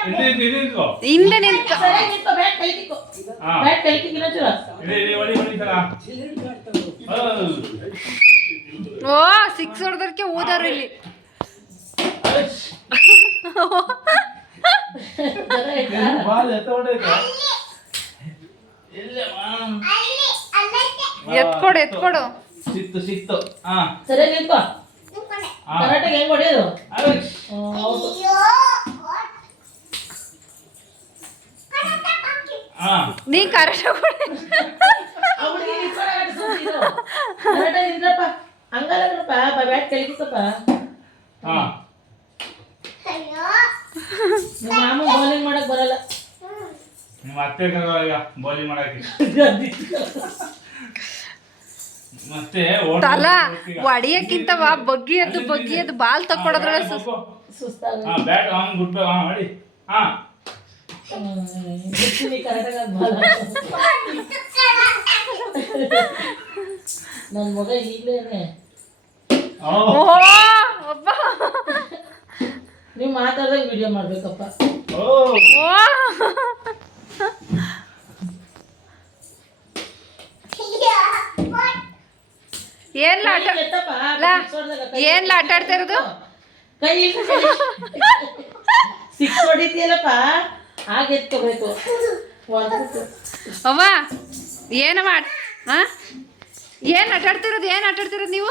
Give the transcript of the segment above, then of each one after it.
ಹಿಂದೆ ನಿಂತ್ಕೊ ನಿಂತ್ಕೋ. ಓ ಸಿಕ್ಸ್ ಹೊಡೆದಕ್ಕೆ ಊದಾರು ಇಲ್ಲಿ. ಎತ್ಕೊಡು ಎತ್ಕೊಡು. ಸಿಕ್ತು ಸಿಕ್ತು. ಹಾ. ಸರಿಯಾಗಿ ನಿಂತು ಹಾ. ಕರಾಟೆಗೆ ಹೆಂಗ್ ಹೊಡೆಯೋದು ಔಚ್. ಹ್ಮ್, ಹೌದು. ಹಾ ನೀ ಕರೆಕ್ಟ್ ಆ ಹುಡ್ಗಿ ನಿಂತ್ಕೊಳ್ಳೋಕೆ ಸುಮ್ನಿರು. ಕರಾಟೆಗೆ ನಿಂತ್ರಪ್ಪ. ಹಂಗಲ್ಲ ಕಣಪ್ಪ, ಬಾ, ಬ್ಯಾಟ್ ಕೈ ತಿಕ್ಕಪ್ಪ. ಹಾ ನಿಮ್ಮ ಮಾಮ ಬೌಲಿಂಗ್ ಮಾಡಕ್ ಬರಲ್ಲ. ನಿಮ್ಮ ಅತ್ತೆ ಕರೆದ ಈಗ ಬೌಲಿಂಗ್ ಮಾಡಕ್ಕೆ. ಮತ್ತೆ ಓಡ್ ತಲ ಬಗ್ಗಿ ಎದ್ದು ಬಗ್ಗಿ ಎದ್ದು ಬಾಲ್ ತಕ್ಕೊಡೋದ್ರೊಳಗೆ ಹಾ, ಸುಸ್ತಾಗ ಹಾ ಬ್ಯಾಟ್ ಆನ್ ಗುಡ್ ಹಾ ಮಾಡಿ. ಹಾ. ಕರಾಟೆಗೆ ಬರಲ್ಲ ನನ್ ಮಗ ಈಗಲೇ ನೀವು ಮಾತಾಡ್ದಾಗ ವಿಡಿಯೋ ಮಾಡ್ಬೇಕಪ್ಪ. ಏನ್ ಆಟ ಎತ್ತಪ್ಪ, ಲಾ, six ಹೊಡ್ದಾಗ ಕೈ ಏನ್ಲ ಆಟ ಆಡ್ತಾ ಇರೋದು? ಕೈ ಸಿಕ್ಸ್ ಹೊಡಿತೀಯಲ್ಲಪ್ಪ. ಅವ್ವ ಏನ ಆಟ ಹಾ ಏನ್ ಆಟಾಡ್ತಿರೋದು ಏನ್ ಆಟ ಆಡ್ತಿರೋದು ನೀವು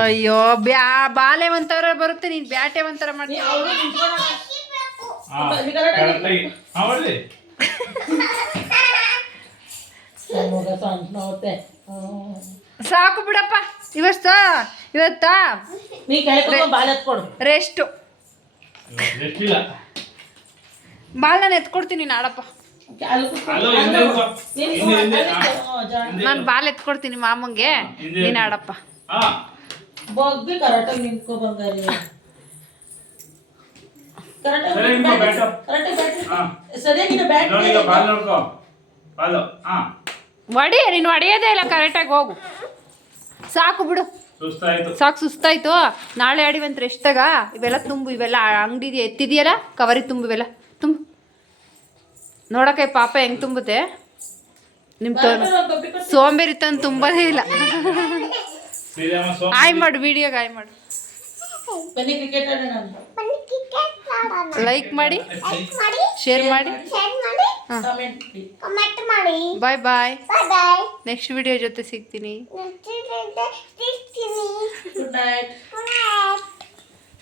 ಅಯ್ಯೋ ಬ್ಯಾ ಬಾಲೆ ಒಂಥರ ಬರುತ್ತೆ ನೀನ್ ಬ್ಯಾಟೆ ಒಂಥರ ಮಾಡ್ತೀಯ ಸಾಕು ಬಿಡಪ್ಪ ಇವತ್ತ ಇವತ್ತ. ನೀ ಕೆಳಗೆ ಬಾಲ್ ಎತ್ಕೊಡು. ರೆಸ್ಟು. ಬಾಲ್ ನಾನು ಎತ್ಕೊಡ್ತೀನಿ ನಾಡಪ್ಪ. ನಾನು ಬಾಲ್ ಎತ್ಕೊಡ್ತೀನಿ ಮಾಮಂಗೆ. ನೀನ್ ಆಡಪ್ಪ ಹಾ ಬಗ್ಗಿ ಕರೆಕ್ಟಾಗಿ ನಿಂತ್ಕೊ ಬಂಗಾರಿ. ಹೊಡಿ ನೀನು ಹೊಡೆಯೋದೇ ಇಲ್ಲ ಕರೆಕ್ಟಾಗಿ ಹೋಗು. ಸಾಕು ಬಿಡು. ಸುಸ್ತಾಯ್ತು. ಸಾಕು ಸುಸ್ತಾಯ್ತು. ನಾಳೆ ಆಡಿವಂತ ಎಷ್ಟಾಗ? ಇವೆಲ್ಲ ತುಂಬು ಇವೆಲ್ಲ ಅಂಗಡಿ ಎತ್ತಿದೆಯಲ್ಲ ಕವರಿ ತುಂಬು ಇವೆಲ್ಲ. ತುಂಬು. ನೋಡಕ್ಕೆ ಪಾಪ ಹೆಂಗ್ ತುಂಬುತ್ತೆ? ನಿಮ್ಮ ತೋ ಸೋಂಬೇರಿ ತಂದು ತುಂಬದೇ ಇಲ್ಲ. ಆಯ್ ಮಾಡು ವಿಡಿಯೋಗೆ ಆಯ್ ಮಾಡು. ಲೈಕ್ ಮಾಡಿ ಶೇರ್ ಮಾಡಿ. ಹಾಂ. Comment bye bye next video ಜೊತೆ ಸಿಗ್ತೀನಿ. Good night